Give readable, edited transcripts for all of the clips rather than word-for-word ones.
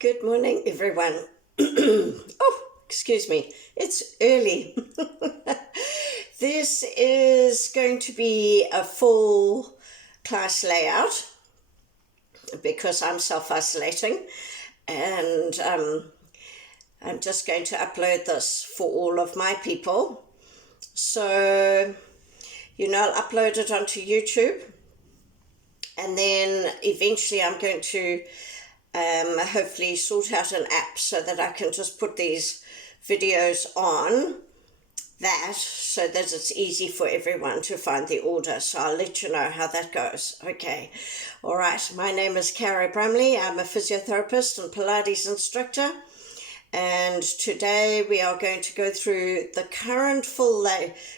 Good morning, everyone. Oh, excuse me. It's early. This is going to be a full class layout because I'm self-isolating, and I'm just going to upload this for all of my people. So, I'll upload it onto YouTube, and then eventually I'm going to hopefully sort out an app so that I can just put these videos on that so that it's easy for everyone to find the order. So I'll let you know how that goes. Okay. All right. My name is Carrie Brumley. I'm a physiotherapist and Pilates instructor. And today we are going to go through the current full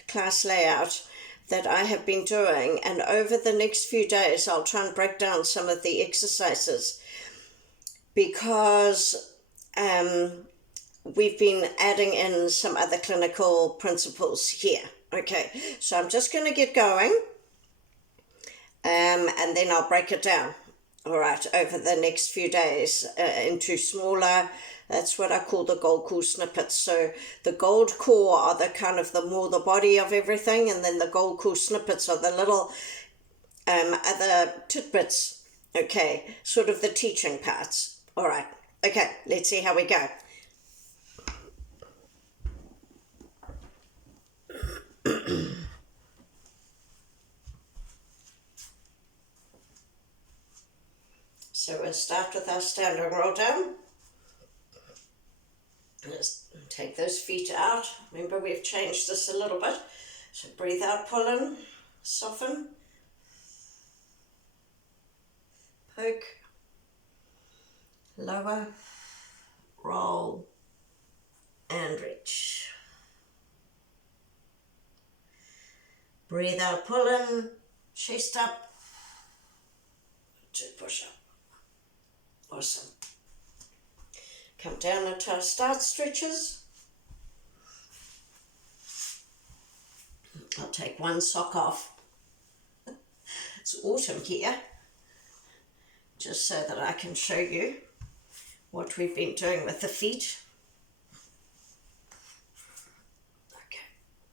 class layout that I have been doing. And over the next few days, I'll try and break down some of the exercises because we've been adding in some other clinical principles here. Okay, so I'm just going to get going and then I'll break it down, all right, over the next few days into smaller, that's what I call the gold core snippets. So the gold core are the kind of the more the body of everything, and then the gold core snippets are the little other tidbits, okay, sort of the teaching parts. All right, okay, let's see how we go. So we'll start with our standing roll down. Let's take those feet out. Remember, we've changed this a little bit. So breathe out, pull in, soften, poke, lower, roll, and reach. Breathe out, pull in, chest up, to push up. Awesome. Come down into our start stretches. I'll take one sock off. It's autumn here, just so that I can show you what we've been doing with the feet.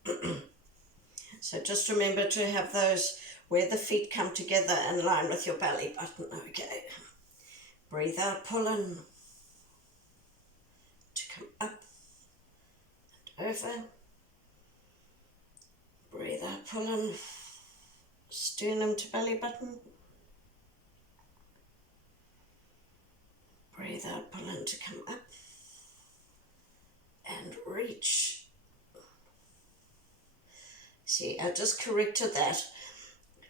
Okay. So just remember to have those where the feet come together in line with your belly button. Okay. Breathe out, pull in, to come up and over. Breathe out, pull in, sternum to belly button. Breathe out, pull in to come up and reach. See, I just corrected that.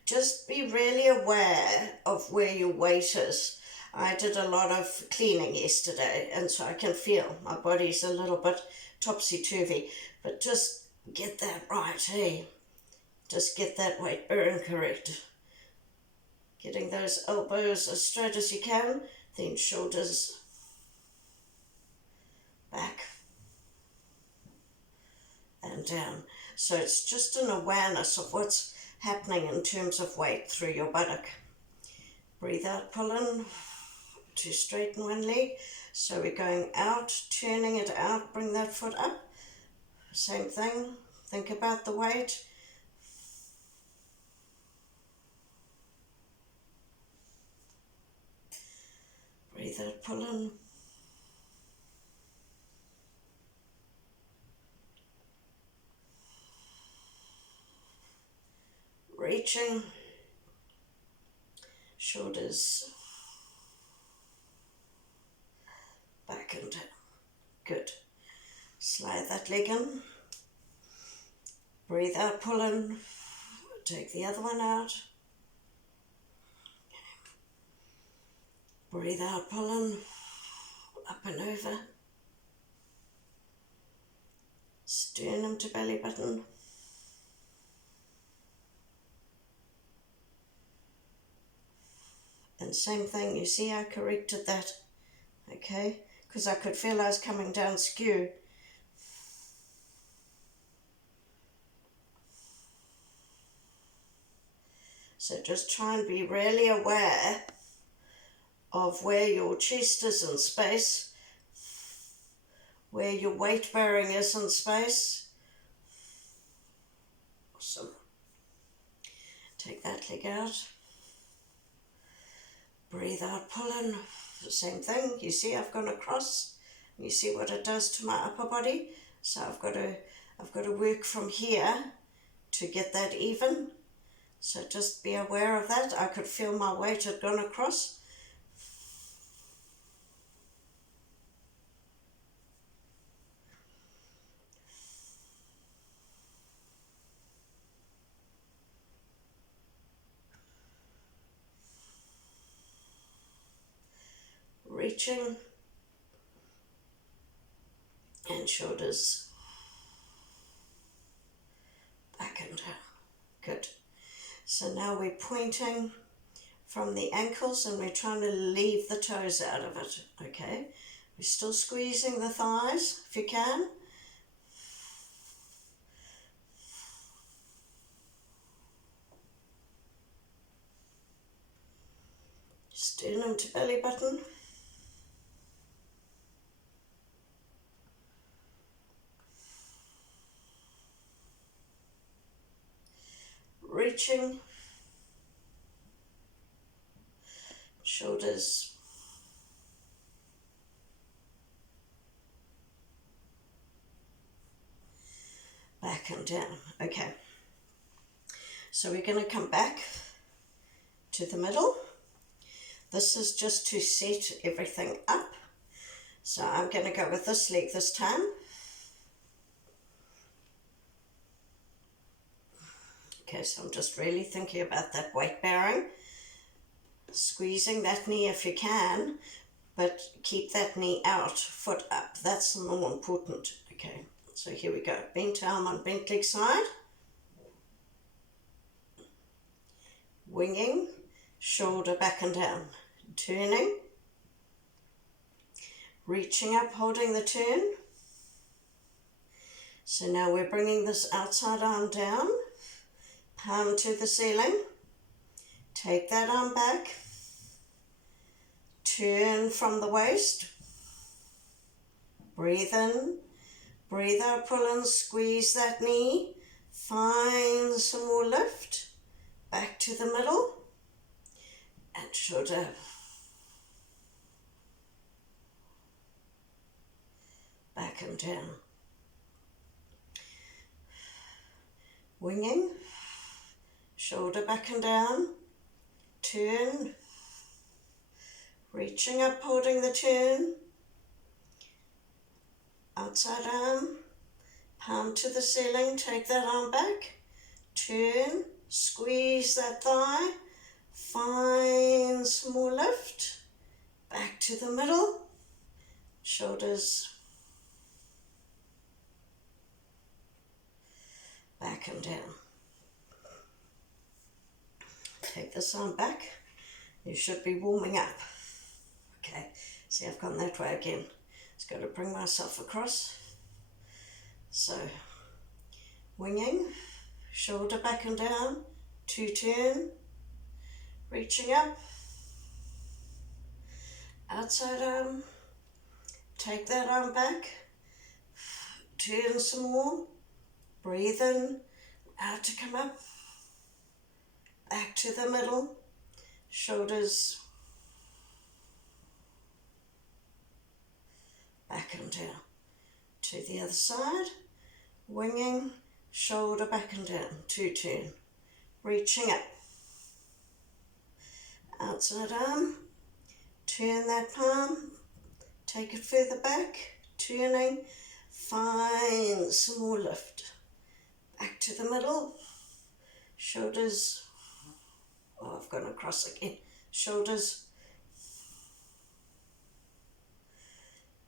Just be really aware of where your weight is. I did a lot of cleaning yesterday, and so I can feel my body's a little bit topsy-turvy, but just get that right, hey? Just get that weight bearing correct. Getting those elbows as straight as you can, then shoulders back and down. So it's just an awareness of what's happening in terms of weight through your buttock. Breathe out, pull in to straighten one leg. So we're going out, turning it out, bring that foot up. Same thing, think about the weight. Breathe out, pull in. Reaching. Shoulders back and down. Good. Slide that leg in. Breathe out, pull in. Take the other one out. Breathe out, pull in. Up and over. Sternum to belly button. And same thing, you see I corrected that, okay? Because I could feel I was coming down skew. So just try and be really aware of where your chest is in space, where your weight bearing is in space. Awesome. Take that leg out. Breathe out, pull in. The same thing. You see I've gone across. You see what it does to my upper body. So I've got to work from here to get that even. So just be aware of that. I could feel my weight had gone across. Reaching, and shoulders back and down. Good. So now we're pointing from the ankles and we're trying to leave the toes out of it, okay? We're still squeezing the thighs if you can. Sternum to belly button. Reaching, shoulders back and down. Okay, so we're going to come back to the middle. This is just to set everything up. So I'm going to go with this leg this time. Okay, so I'm just really thinking about that weight bearing. Squeezing that knee if you can, but keep that knee out, foot up. That's more important. Okay, so here we go. Bent arm on bent leg side. Winging, shoulder back and down. Turning. Reaching up, holding the turn. So now we're bringing this outside arm down. Palm to the ceiling. Take that arm back. Turn from the waist. Breathe in. Breathe out, pull in, squeeze that knee. Find some more lift. Back to the middle. And shoulder. Back and down. Winging. Shoulder back and down. Turn. Reaching up, holding the turn. Outside arm. Palm to the ceiling. Take that arm back. Turn. Squeeze that thigh. Find some more lift. Back to the middle. Shoulders back and down. Take this arm back. You should be warming up. Okay, see I've gone that way again. Just got to bring myself across. So, winging, shoulder back and down, two turn, reaching up, outside arm, take that arm back, turn some more, breathe in, out to come up, back to the middle, shoulders back and down. To the other side, winging, shoulder back and down, two turn, reaching up, outside arm, turn that palm, take it further back, turning, find some more lift, back to the middle, shoulders, oh I've gone across again, shoulders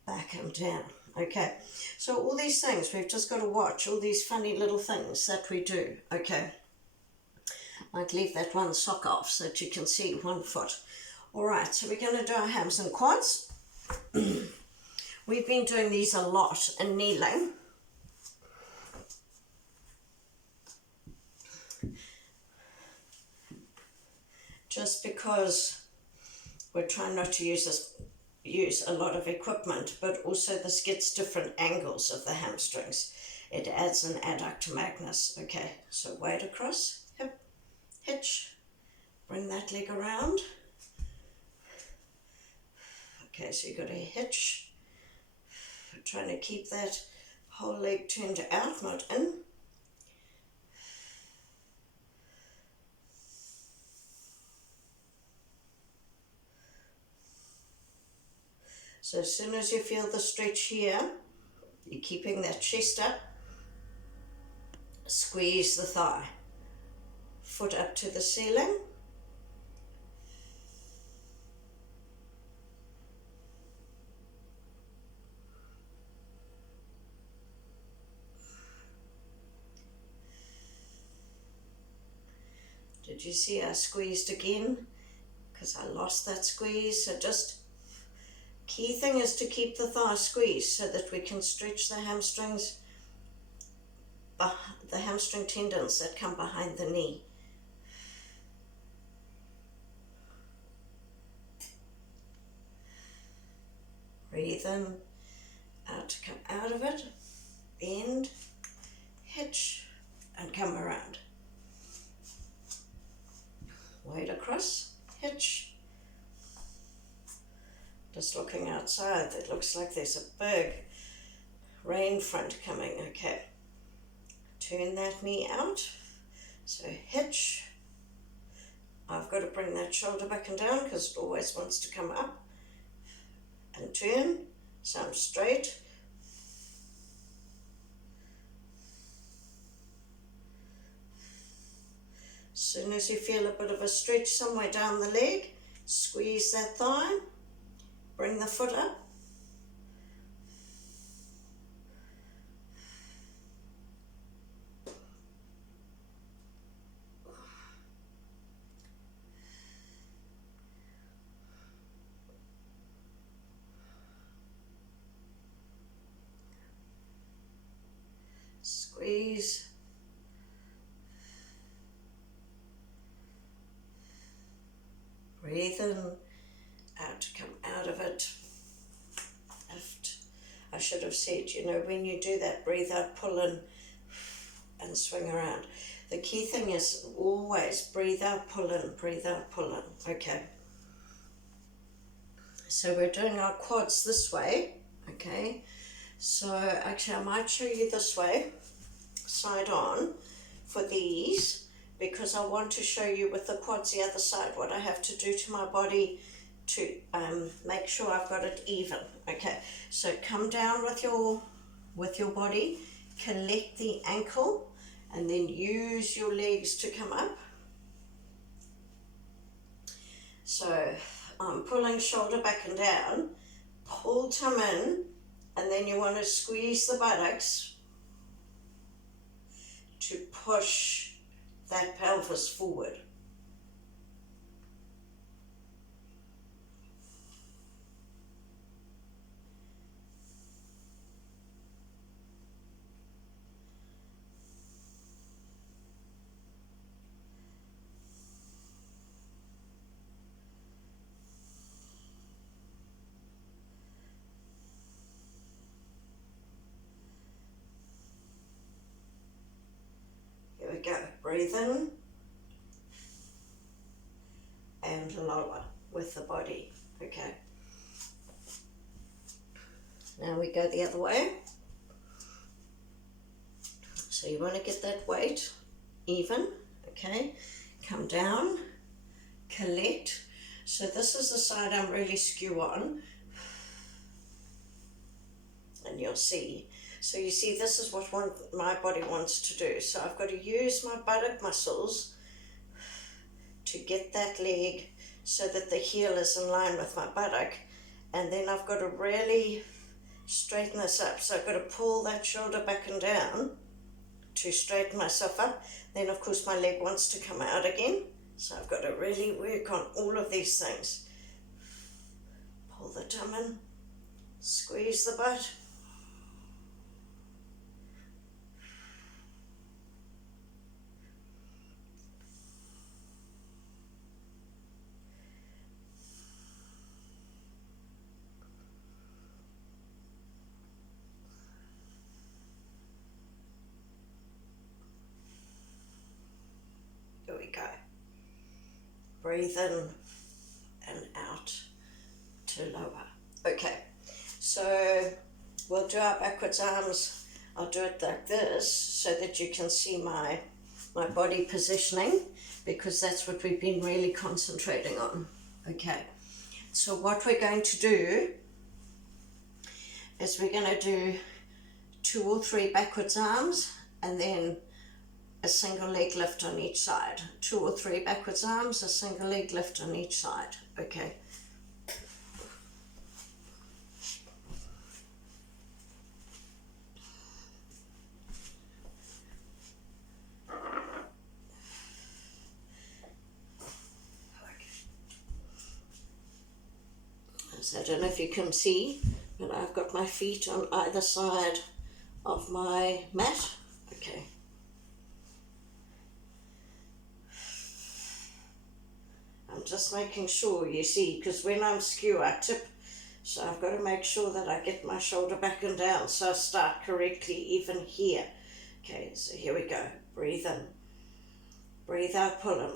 back and down. Okay, so all these things, we've just got to watch all these funny little things that we do. Okay, I'd leave that one sock off so that you can see one foot. All right, so we're going to do our hams and quads. We've been doing these a lot and kneeling. Just because we're trying not to use a lot of equipment, but also this gets different angles of the hamstrings. It adds an adductor magnus. Okay, so weight across, hip, hitch, bring that leg around. Okay, so you've got a hitch, trying to keep that whole leg turned out, not in. So as soon as you feel the stretch here, you're keeping that chest up, squeeze the thigh, foot up to the ceiling. Did you see I squeezed again? Because I lost that squeeze. So just key thing is to keep the thigh squeezed so that we can stretch the hamstrings, the hamstring tendons that come behind the knee. Breathe in, out to come out of it, bend, hitch, and come around. Weight across, hitch. Just looking outside, it looks like there's a big rain front coming. Okay, turn that knee out, so hitch. I've got to bring that shoulder back and down because it always wants to come up, and turn, so I'm straight. As soon as you feel a bit of a stretch somewhere down the leg, squeeze that thigh, bring the foot up. Squeeze. Breathe in, out to come out of it. Lift. I should have said, when you do that, breathe out, pull in, and swing around. The key thing is always breathe out, pull in, breathe out, pull in. Okay. So we're doing our quads this way. Okay. So actually I might show you this way, side on, for these, because I want to show you with the quads the other side what I have to do to my body to make sure I've got it even. Okay, so come down with your body, collect the ankle, and then use your legs to come up. So I'm pulling shoulder back and down, pull tum in, and then you want to squeeze the buttocks to push that pelvis forward. Here we go. Breathe in and lower with the body. Okay. Now we go the other way. So you want to get that weight even. Okay. Come down, collect. So this is the side I'm really skew on. And you'll see. So you see, this is what my body wants to do. So I've got to use my buttock muscles to get that leg so that the heel is in line with my buttock. And then I've got to really straighten this up. So I've got to pull that shoulder back and down to straighten myself up. Then of course my leg wants to come out again. So I've got to really work on all of these things. Pull the tum in, squeeze the butt. breathe in and out to lower. Okay, so we'll do our backwards arms. I'll do it like this so that you can see my body positioning, because that's what we've been really concentrating on. Okay, so what we're going to do is we're going to do 2 or 3 backwards arms and then a single leg lift on each side. 2 or 3 backwards arms, a single leg lift on each side. Okay. So I don't know if you can see, but I've got my feet on either side of my mat. Okay. I'm just making sure, you see, because when I'm skew I tip, so I've got to make sure that I get my shoulder back and down so I start correctly even here. Okay, so here we go. Breathe in. Breathe out, pull in.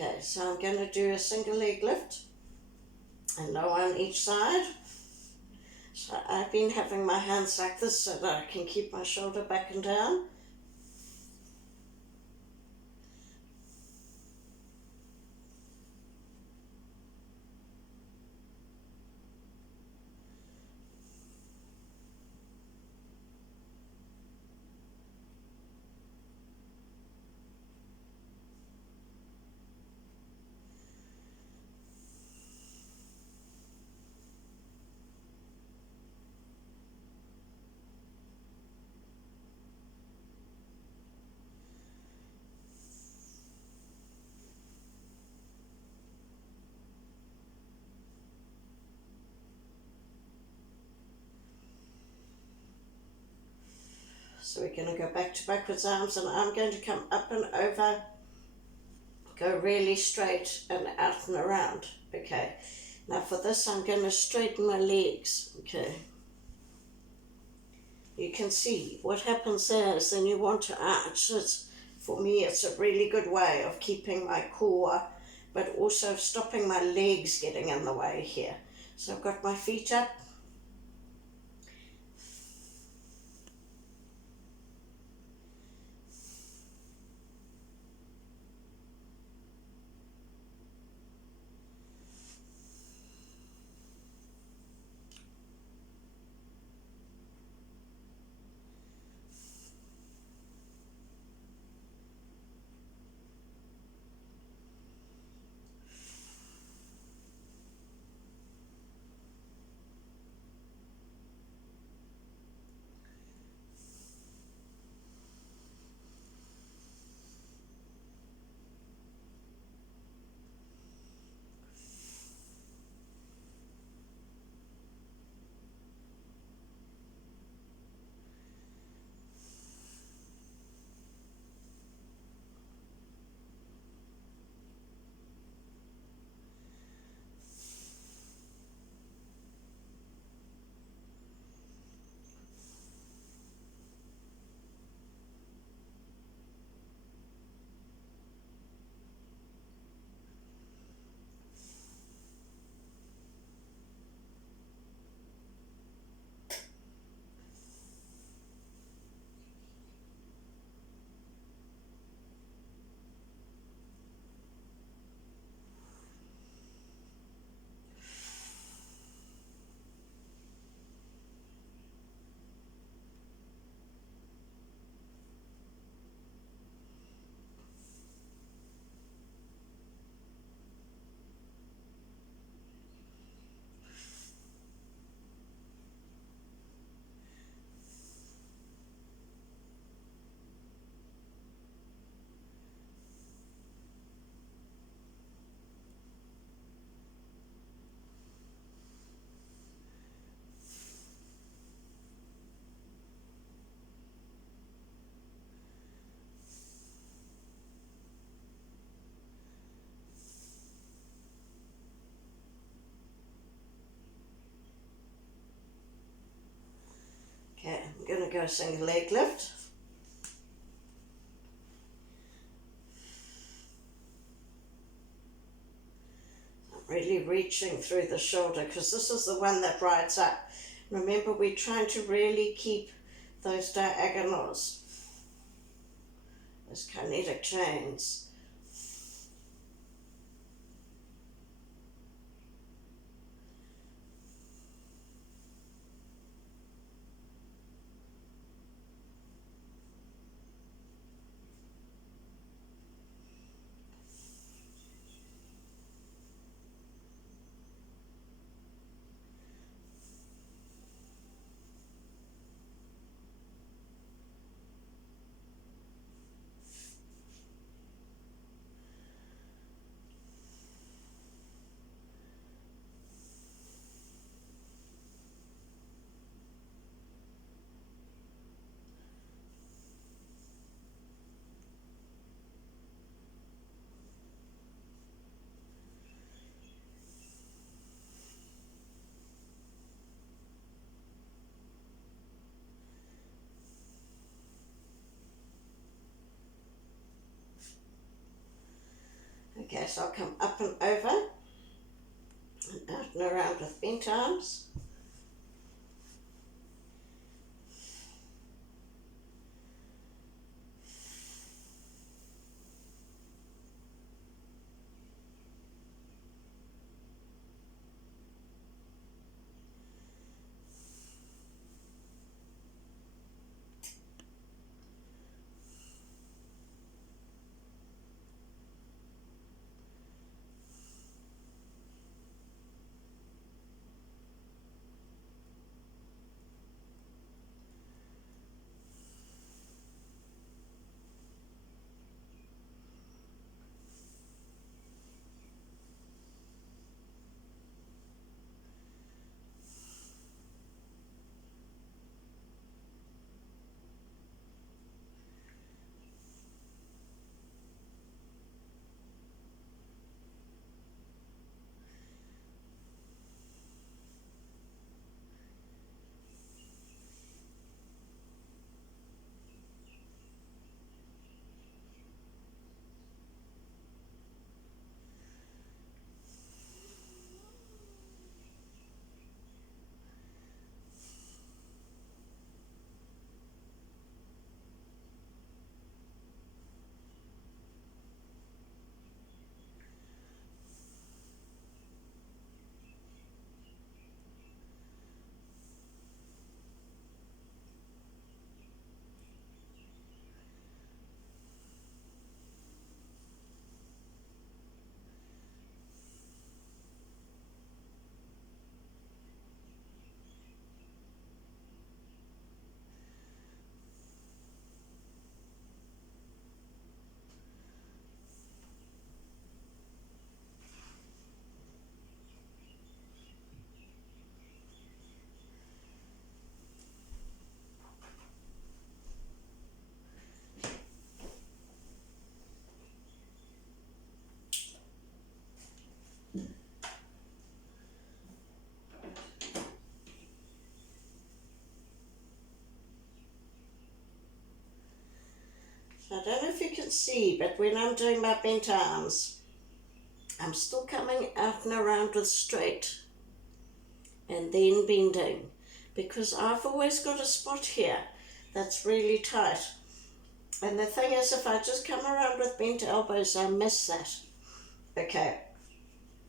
Okay, so I'm going to do a single leg lift and low on each side. So I've been having my hands like this so that I can keep my shoulder back and down. So we're going to go back to backwards arms, and I'm going to come up and over, go really straight and out and around. Okay, now for this I'm going to straighten my legs. Okay, you can see what happens there is then you want to arch. For me it's a really good way of keeping my core but also stopping my legs getting in the way here. So I've got my feet up. Okay, I'm going to go single leg lift. I'm really reaching through the shoulder because this is the one that rides up. Remember, we're trying to really keep those diagonals, those kinetic chains. so I'll come up and over and out and around with bent arms. So I don't know if you can see, but when I'm doing my bent arms, I'm still coming out and around with straight and then bending, because I've always got a spot here that's really tight. And the thing is, if I just come around with bent elbows, I miss that. Okay,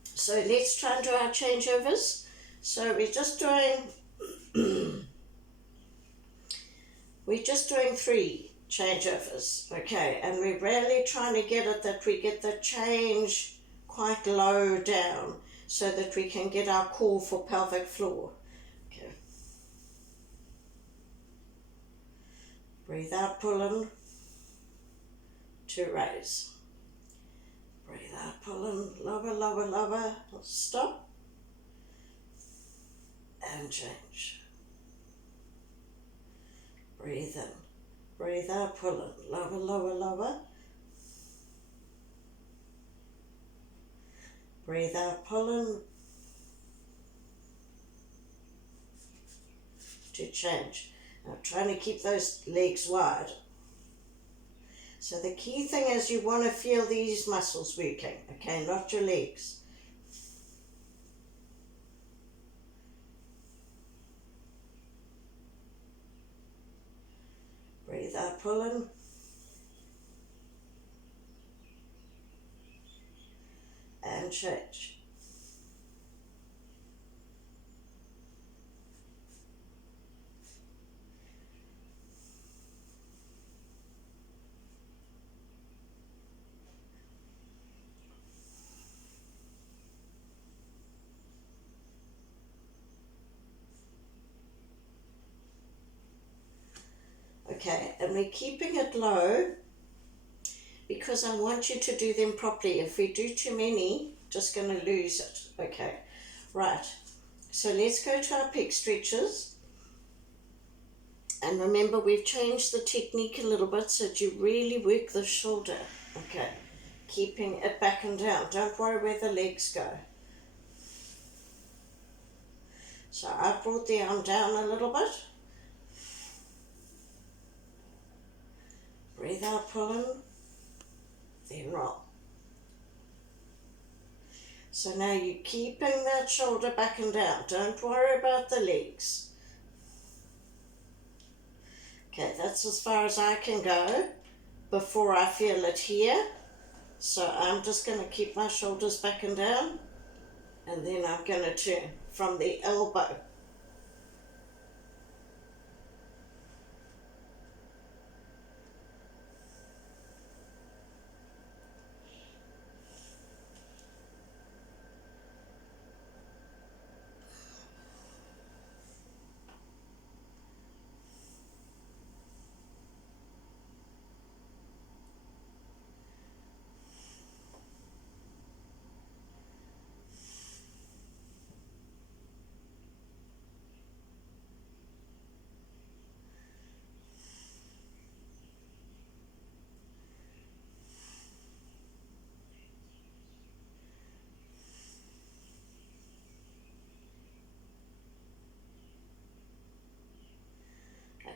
so let's try and do our changeovers. So we're just doing 3 changeovers, okay, and we're really trying to get it that we get the change quite low down so that we can get our core for pelvic floor. Okay. Breathe out, pull in to raise. Breathe out, pull in, lower, lower, lower, stop, and change. Breathe in. Breathe out, pull in, lower, lower, lower. Breathe out, pull in to change. Now trying to keep those legs wide. So the key thing is you want to feel these muscles working, okay, not your legs. Breathe out, pull in. And change. Okay, and we're keeping it low because I want you to do them properly. If we do too many, just going to lose it. Okay, right. So let's go to our pec stretches. And remember, we've changed the technique a little bit so that you really work the shoulder. Okay, keeping it back and down. Don't worry where the legs go. So I brought the arm down a little bit. Breathe out, pull in, then roll. So now you're keeping that shoulder back and down. Don't worry about the legs. Okay, that's as far as I can go before I feel it here. So I'm just going to keep my shoulders back and down, and then I'm going to turn from the elbow.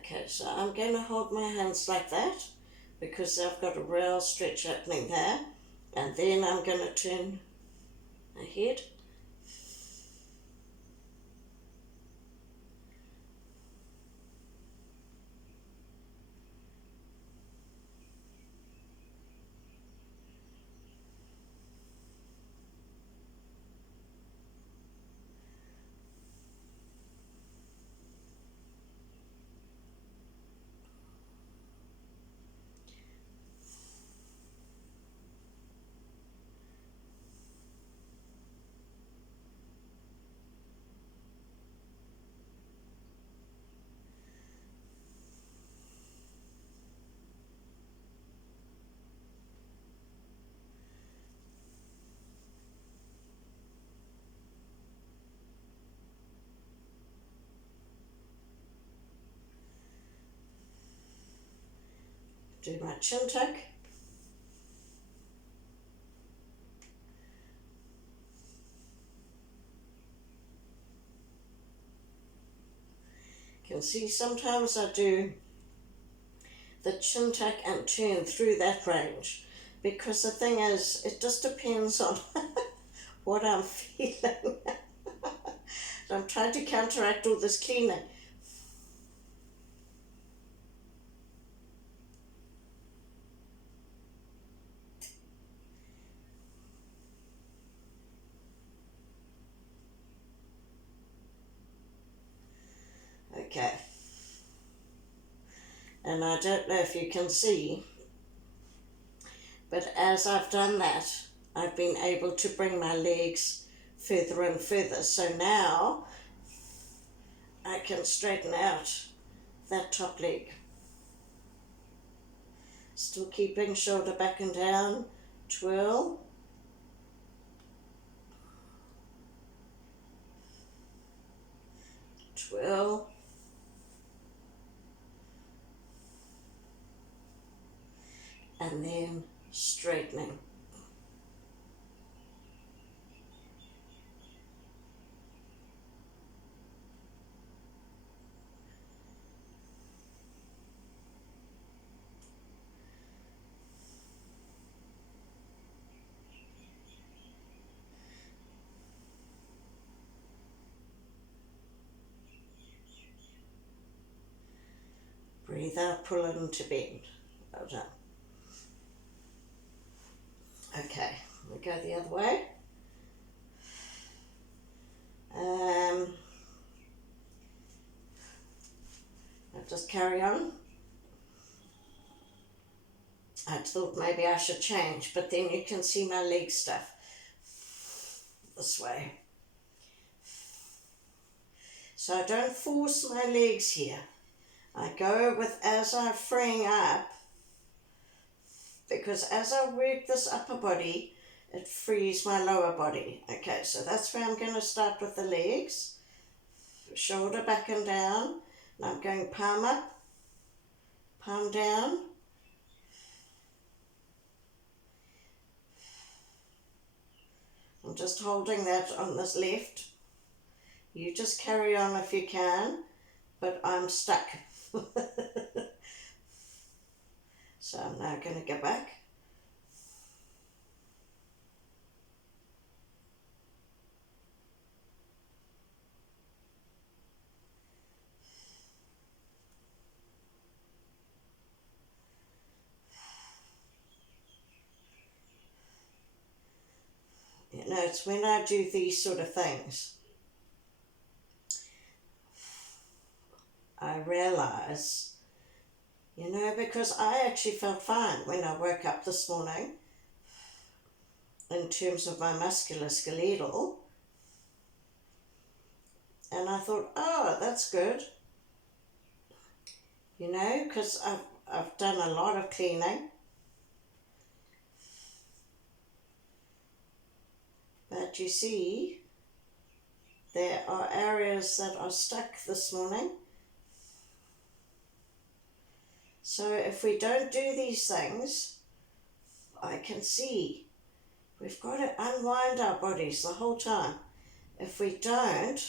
Okay, so I'm going to hold my hands like that because I've got a real stretch happening there. And then I'm going to turn my head. Do my chin tuck. You can see sometimes I do the chin tuck and turn through that range because the thing is, it just depends on what I'm feeling. I'm trying to counteract all this cleaning. Okay. And I don't know if you can see, but as I've done that, I've been able to bring my legs further and further. So now I can straighten out that top leg. Still keeping shoulder back and down, twirl. Twirl. And then straightening. Breathe out, pull into bend. Well done. Okay, we go the other way. I'll just carry on. I thought maybe I should change, but then you can see my leg stuff this way. So I don't force my legs here. I go with as I'm freeing up, because as I work this upper body, it frees my lower body. Okay, so that's where I'm going to start with the legs. Shoulder back and down. And I'm going palm up, palm down. I'm just holding that on this left. You just carry on if you can, but I'm stuck. So I'm now going to go back. it's when I do these sort of things, I realize, you know, because I actually felt fine when I woke up this morning in terms of my musculoskeletal, and I thought, oh, that's good, you know, because I've done a lot of cleaning. But you see, there are areas that are stuck this morning. So if we don't do these things, I can see we've got to unwind our bodies the whole time. If we don't,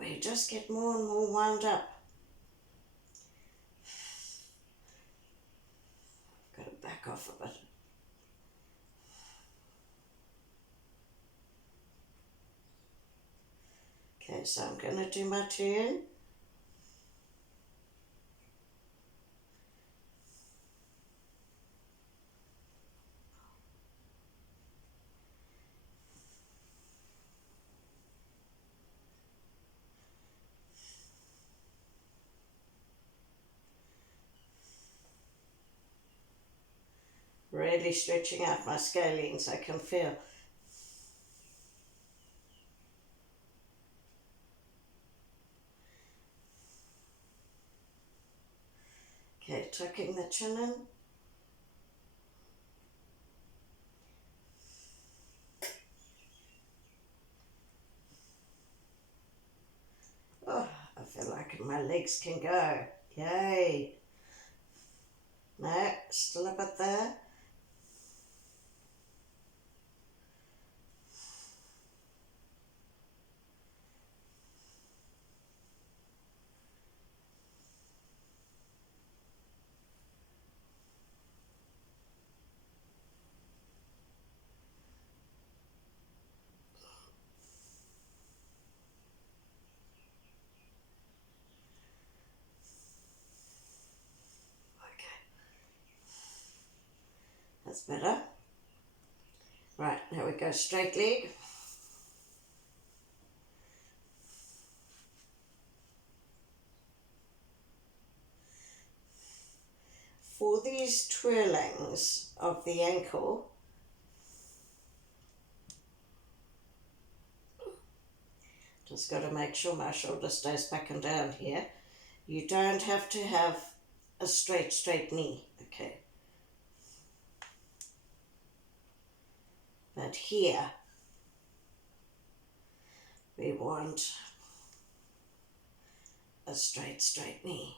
we just get more and more wound up. I've got to back off a bit. Okay, so I'm going to do my turn. Really stretching out my scalenes, I can feel. Okay, tucking the chin in. Oh, I feel like my legs can go. Yay. No, still a bit there. That's better. Right, now we go straight leg. For these twirlings of the ankle, just got to make sure my shoulder stays back and down here. You don't have to have a straight knee, okay? But here, we want a straight knee.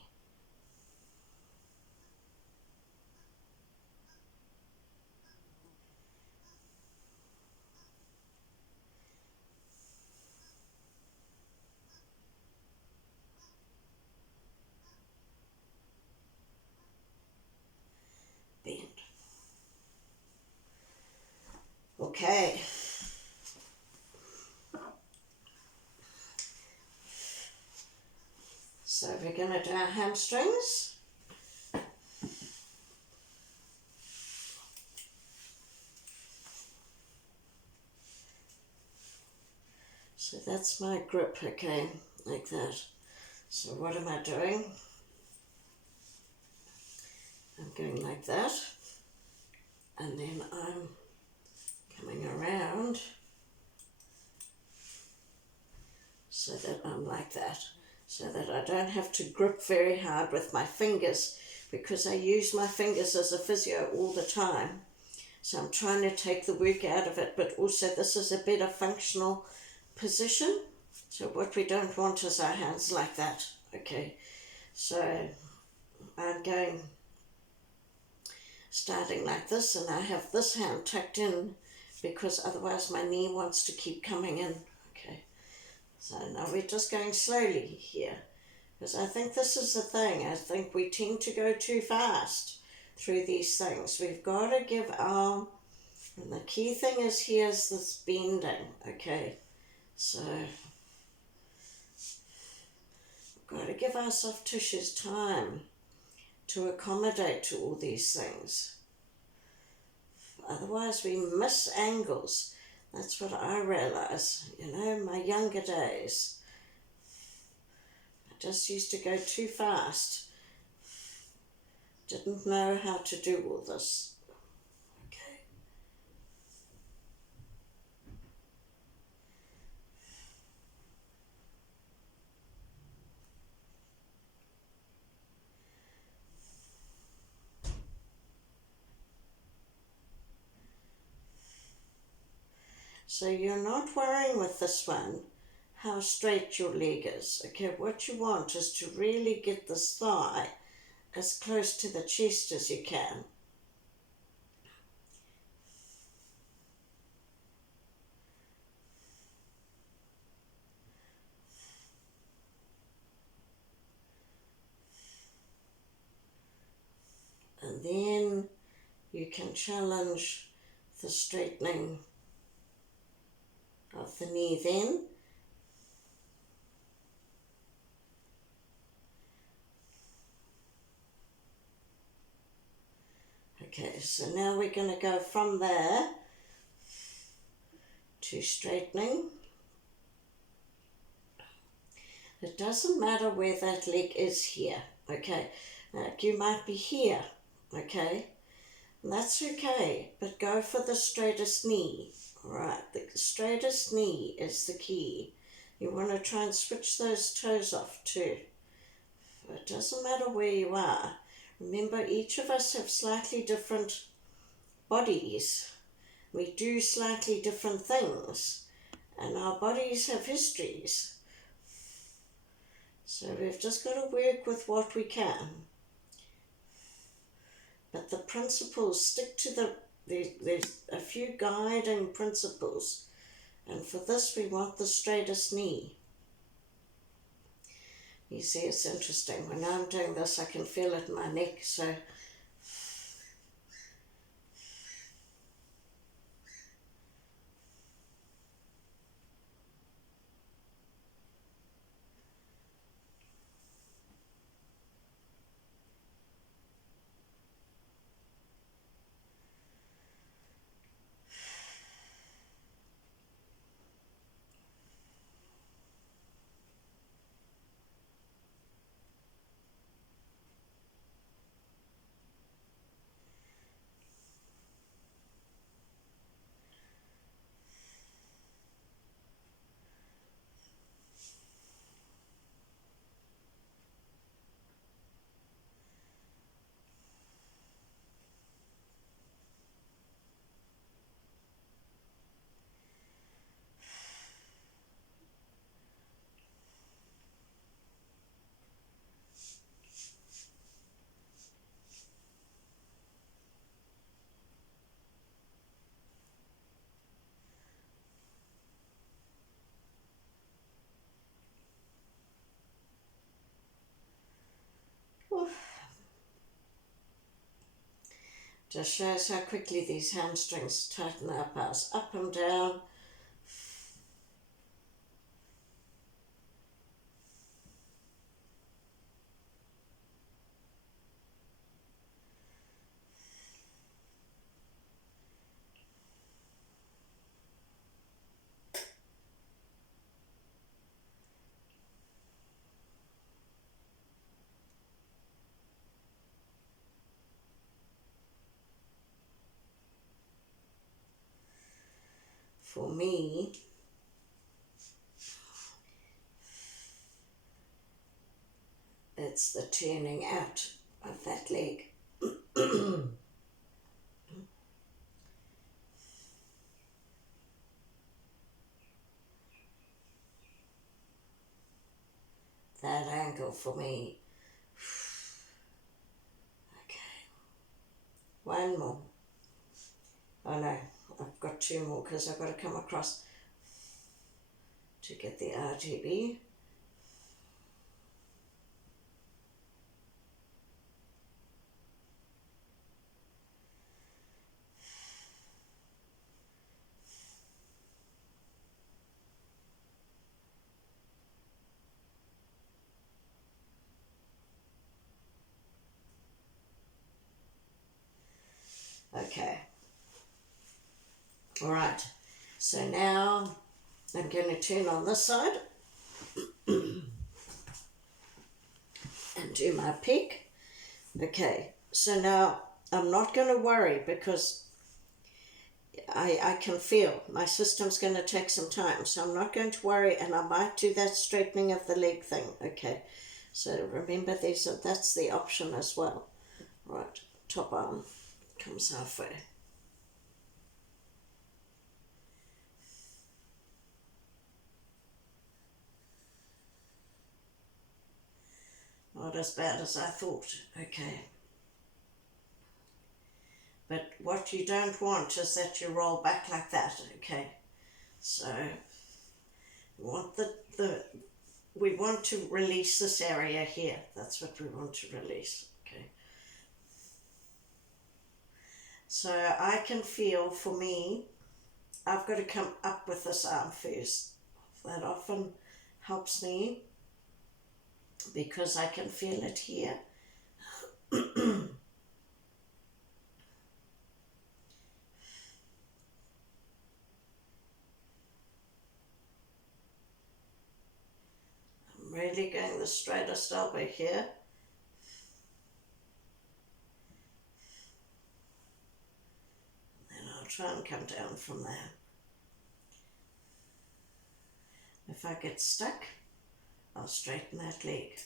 Bend. Okay. So we're going to do our hamstrings. So that's my grip, okay, like that. So what am I doing? I'm going like that, and then I'm coming around so that I'm like that, so that I don't have to grip very hard with my fingers, because I use my fingers as a physio all the time. So I'm trying to take the work out of it, but also this is a better functional position. So what we don't want is our hands like that, okay? So I'm going, starting like this, and I have this hand tucked in because otherwise my knee wants to keep coming in, okay? So now we're just going slowly here, because I think this is the thing. I think we tend to go too fast through these things. We've got to give our, and the key thing is here's this bending, okay? So we've got to give our soft tissues time to accommodate to all these things. Otherwise we miss angles. That's what I realise, my younger days. I just used to go too fast. Didn't know how to do all this. Okay. So you're not worrying with this one how straight your leg is. Okay, what you want is to really get this thigh as close to the chest as you can. And then you can challenge the straightening of the knee then. Okay, so now we're going to go from there to straightening. It doesn't matter where that leg is here, okay? You might be here, okay? And that's okay, but go for the straightest knee, all right? The straightest knee is the key. You want to try and switch those toes off too. It doesn't matter where you are. Remember, each of us have slightly different bodies. We do slightly different things, and our bodies have histories. So we've just got to work with what we can. But the principles, stick to there's a few guiding principles. And for this, we want the straightest knee. You see, it's interesting. When I'm doing this, I can feel it in my neck. So just shows how quickly these hamstrings tighten up us, up and down. For me, it's the turning out of that leg. That angle for me. Okay. One more. Oh no, I've got two more because I've got to come across to get the RGB. Okay. All right. So now I'm going to turn on this side and do my peak. Okay, so now I'm not going to worry because I can feel my system's going to take some time, so I'm not going to worry, and I might do that straightening of the leg thing. Okay, so remember that's the option as well. Right, top arm comes halfway. Not as bad as I thought. Okay. But what you don't want is that you roll back like that. Okay. So we want to release this area here. That's what we want to release. Okay. So I can feel, for me, I've got to come up with this arm first. That often helps me because I can feel it here. I'm really going the straightest elbow here. And I'll try and come down from there. If I get stuck, I'll straighten that leg.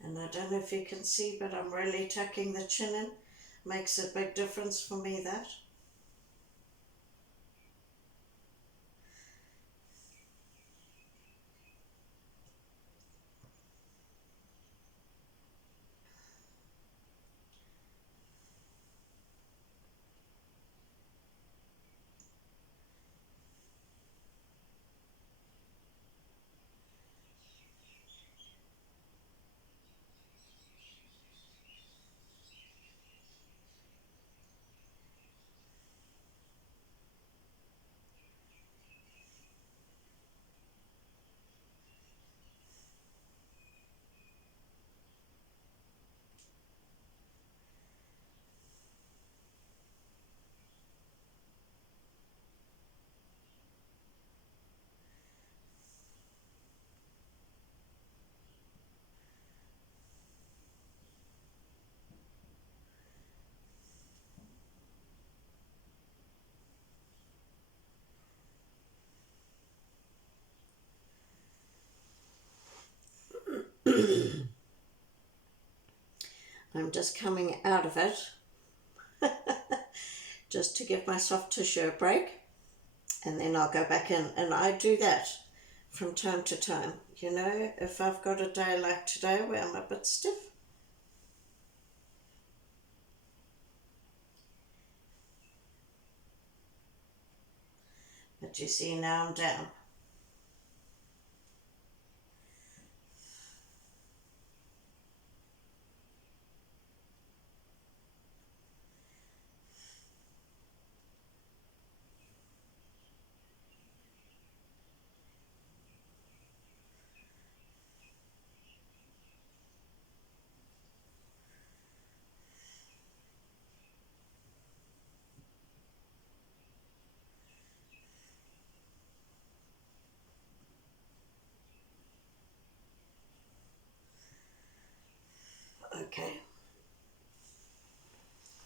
And I don't know if you can see, but I'm really tucking the chin in. Makes a big difference for me, that. I'm just coming out of it just to give my soft tissue a break, and then I'll go back in. And I do that from time to time. You know, if I've got a day like today where I'm a bit stiff, but you see now I'm down. Okay.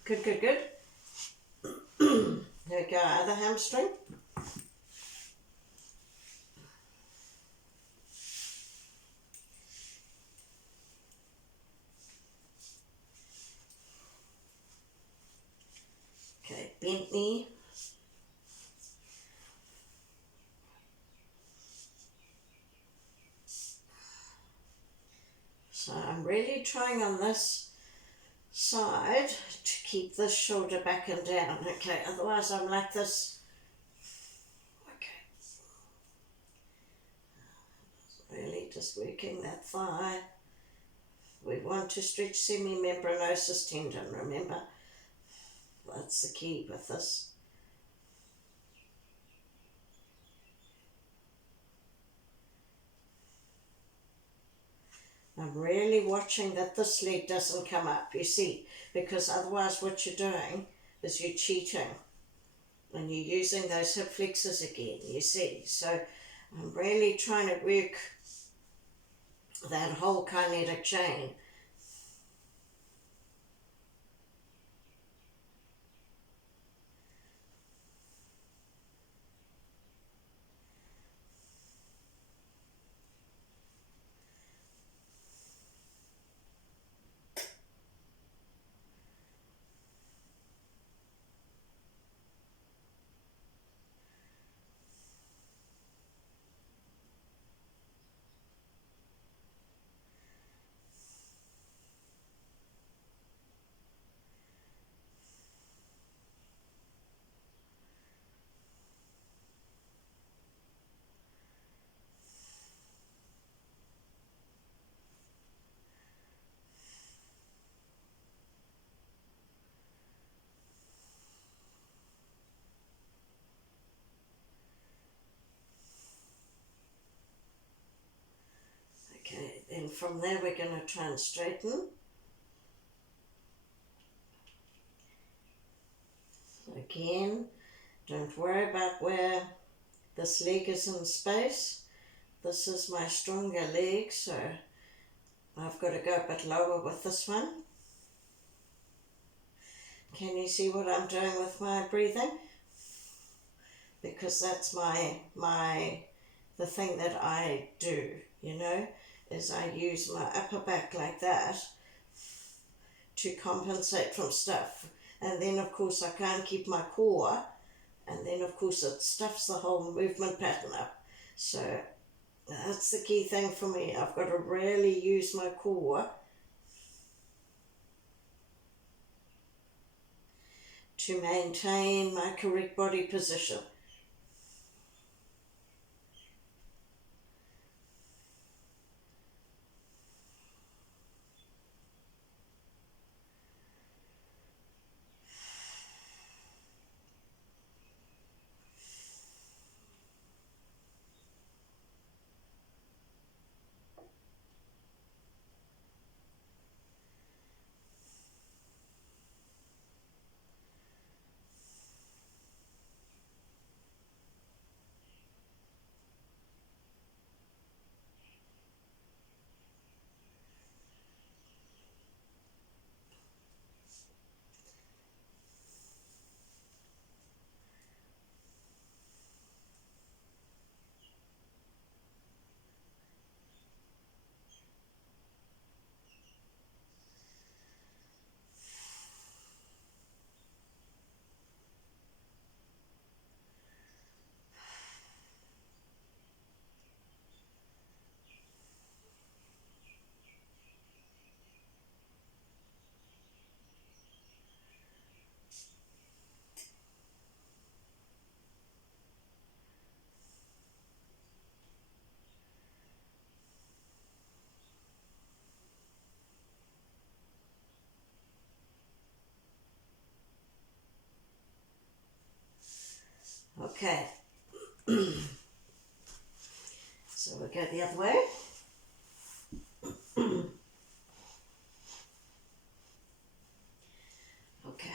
Good, good, good. There we go, other hamstring. Okay, bent knee. So I'm really trying on this side to keep this shoulder back and down. Okay, otherwise I'm like this just working that thigh. We want to stretch semimembranosus tendon, remember? That's the key with this. I'm really watching that this leg doesn't come up, you see, because otherwise what you're doing is you're cheating and you're using those hip flexors again, you see. So I'm really trying to work that whole kinetic chain. Okay, then from there we're going to try and straighten. Again, don't worry about where this leg is in space. This is my stronger leg, so I've got to go a bit lower with this one. Can you see what I'm doing with my breathing? Because that's the thing that I do, you know, is I use my upper back like that to compensate from stuff. And then of course I can't keep my core, and then of course it stuffs the whole movement pattern up. So that's the key thing for me. I've got to really use my core to maintain my correct body position. Okay, so we'll go the other way. Okay.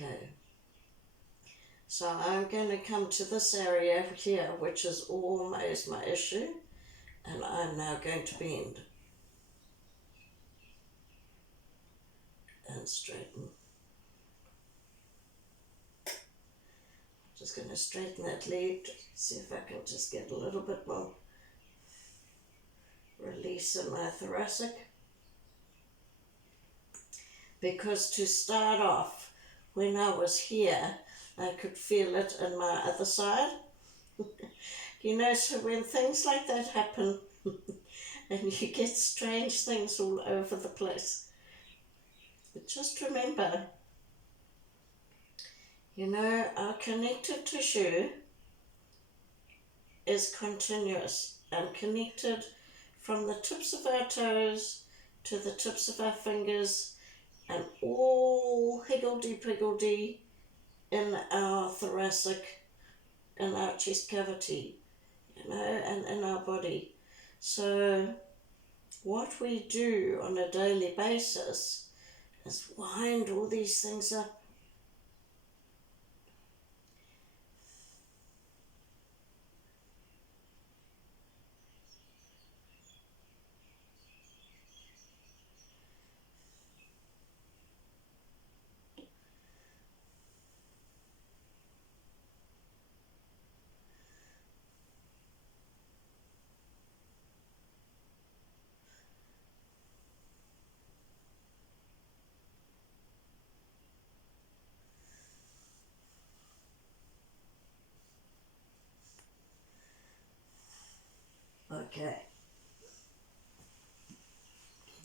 Okay. So I'm going to come to this area here, which is almost my issue, and I'm now going to bend and straighten. Just going to straighten that leg, see if I can just get a little bit more release in my thoracic. Because to start off, when I was here, I could feel it in my other side. You know, so when things like that happen and you get strange things all over the place, just remember, you know, our connective tissue is continuous and connected from the tips of our toes to the tips of our fingers and all higgledy-piggledy in our thoracic, in our chest cavity, you know, and in our body. So what we do on a daily basis is wind all these things up. Okay.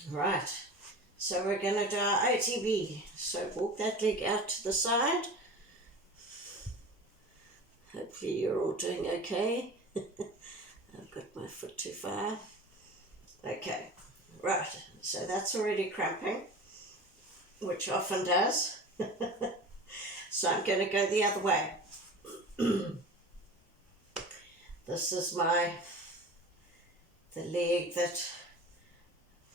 Right. So we're going to do our OTB. So walk that leg out to the side. Hopefully you're all doing okay. I've got my foot too far. Okay. Right. So that's already cramping, which often does. So I'm going to go the other way. This is the leg that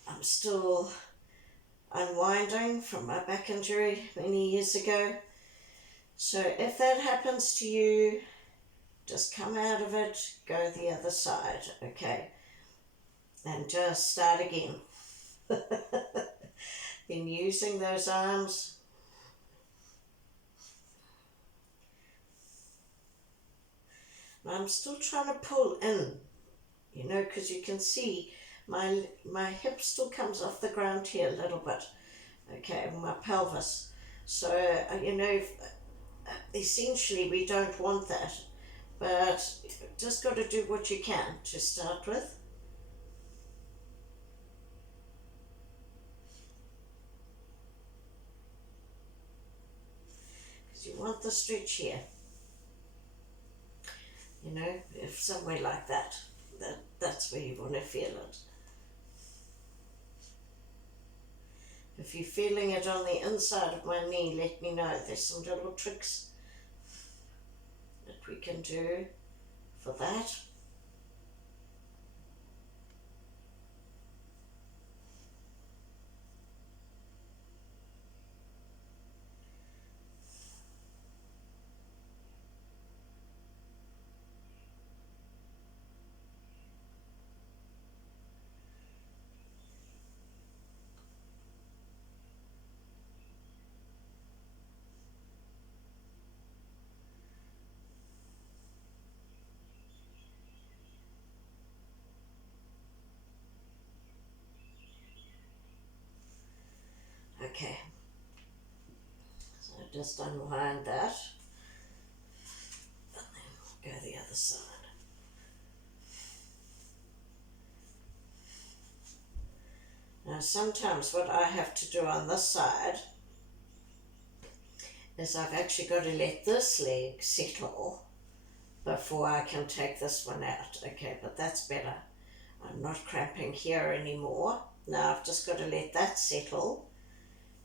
I'm still unwinding from my back injury many years ago. So if that happens to you, just come out of it, go the other side, okay? And just start again. Then using those arms. I'm still trying to pull in, you know, because you can see my hip still comes off the ground here a little bit, okay, my pelvis. So, you know, essentially we don't want that, but just got to do what you can to start with. Because you want the stretch here. You know, if somewhere like that's where you want to feel it. If you're feeling it on the inside of my knee, let me know. There's some little tricks that we can do for that. Okay, so just unwind that, and then go the other side. Now sometimes what I have to do on this side is I've actually got to let this leg settle before I can take this one out, okay, but that's better. I'm not cramping here anymore. Now I've just got to let that settle.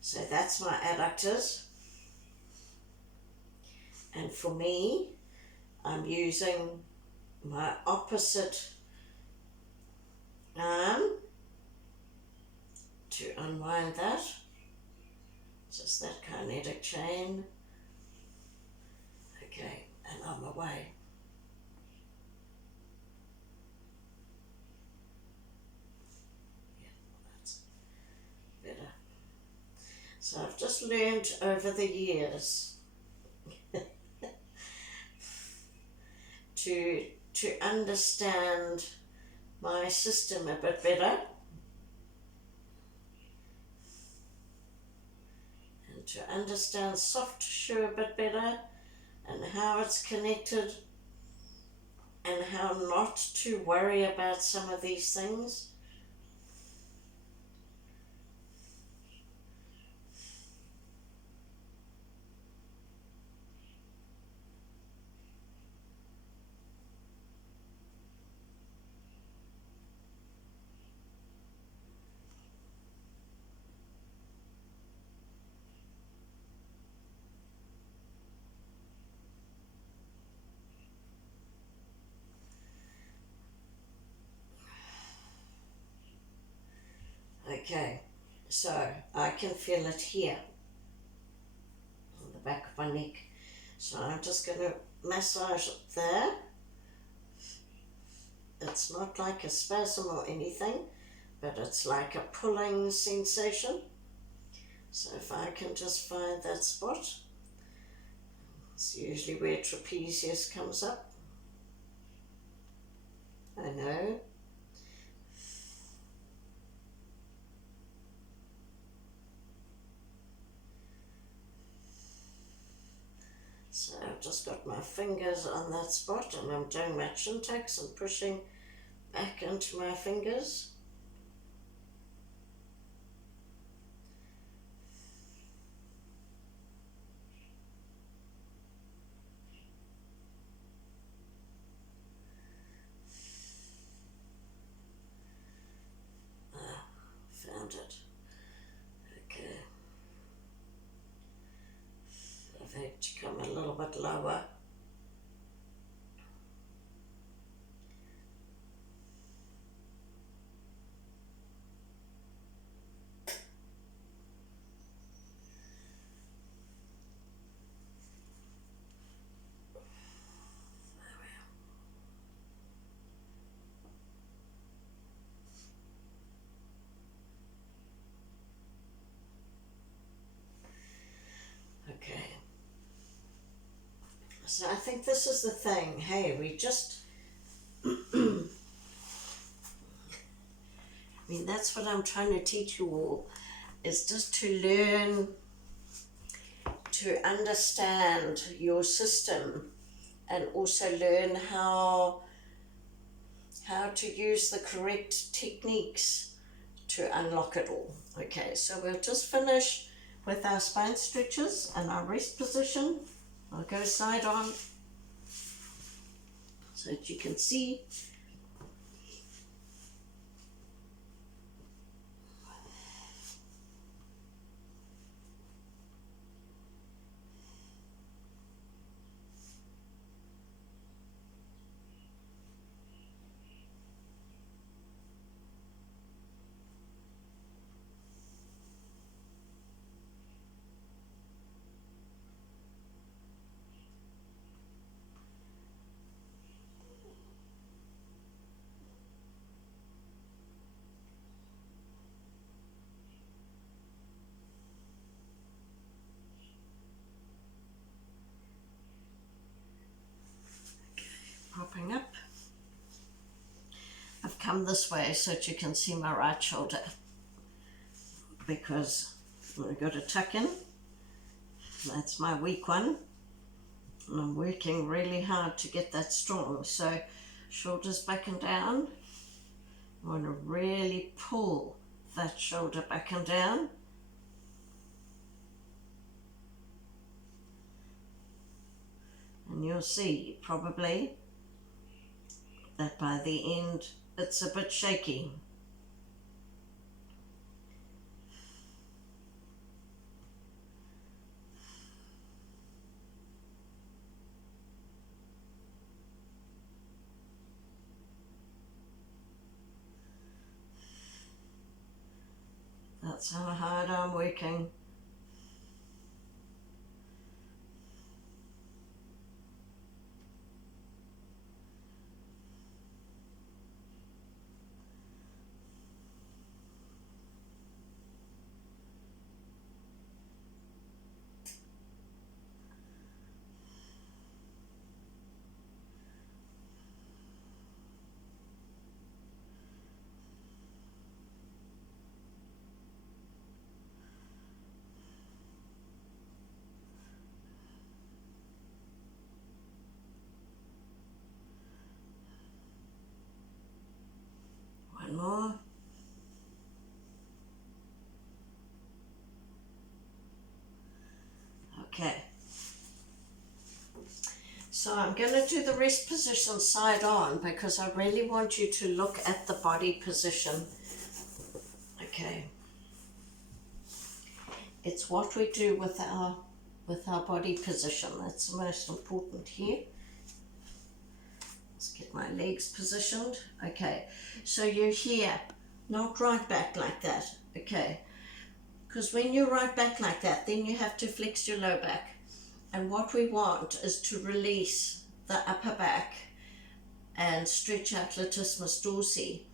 So that's my adductors. And for me, I'm using my opposite arm to unwind that. Just that kinetic chain come away. Yeah, that's better. So I've just learned over the years to understand my system a bit better, and to understand soft tissue a bit better, and how it's connected, and how not to worry about some of these things. Okay, so I can feel it here on the back of my neck. So I'm just going to massage it there. It's not like a spasm or anything, but it's like a pulling sensation. So if I can just find that spot, it's usually where trapezius comes up. I know. So I've just got my fingers on that spot, and I'm doing my chin tucks and pushing back into my fingers. Found it. Okay. I've had to come a little bit lower. Okay. So I think this is the thing. Hey, we just, I mean, that's what I'm trying to teach you all, is just to learn to understand your system, and also learn how to use the correct techniques to unlock it all. Okay, so we'll just finish with our spine stretches and our rest position. I'll go side on so that you can see. Propping up. I've come this way so that you can see my right shoulder, because I've got to tuck in. That's my weak one, and I'm working really hard to get that strong. So shoulders back and down. I want to really pull that shoulder back and down. And you'll see probably that by the end it's a bit shaky. That's how hard I'm working. Okay. So I'm going to do the rest position side on because I really want you to look at the body position. Okay. It's what we do with our body position. That's the most important here. Let's get my legs positioned. Okay. So you're here, not right back like that. Okay. Because when you're right back like that, then you have to flex your low back. And what we want is to release the upper back and stretch out latissimus dorsi.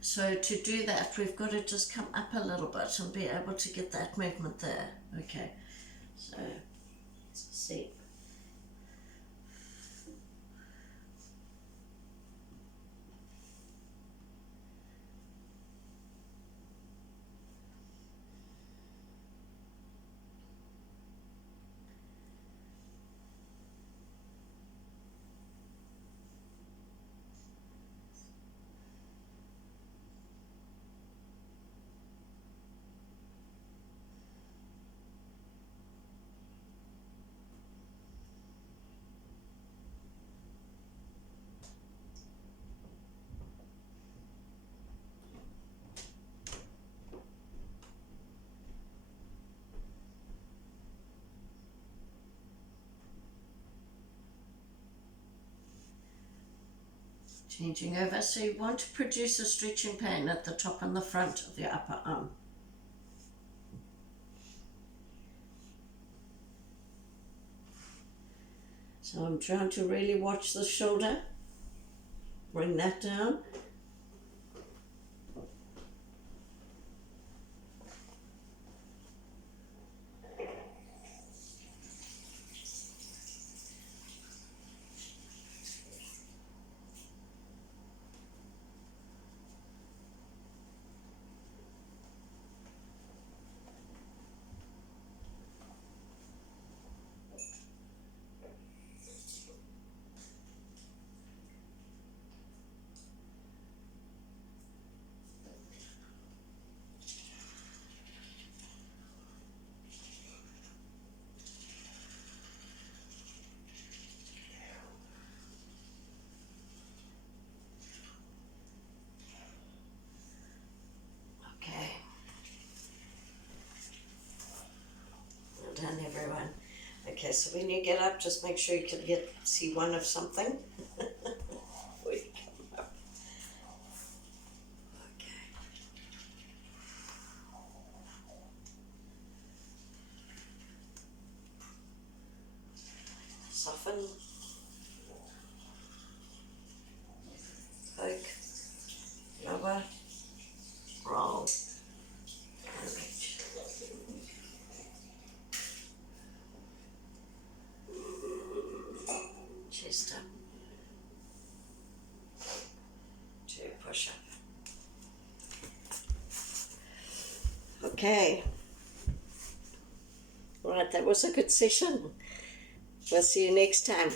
So to do that, we've got to just come up a little bit and be able to get that movement there. Okay, so let's see. Changing over, so you want to produce a stretching pain at the top and the front of your upper arm. So I'm trying to really watch the shoulder, bring that down. Done, everyone. Okay, so when you get up, just make sure you can see one of something. Before you come up. Okay. Soften. Poke. Lower. Roll. And reach. Chest up. 2 push up. Okay. Right, that was a good session. We'll see you next time.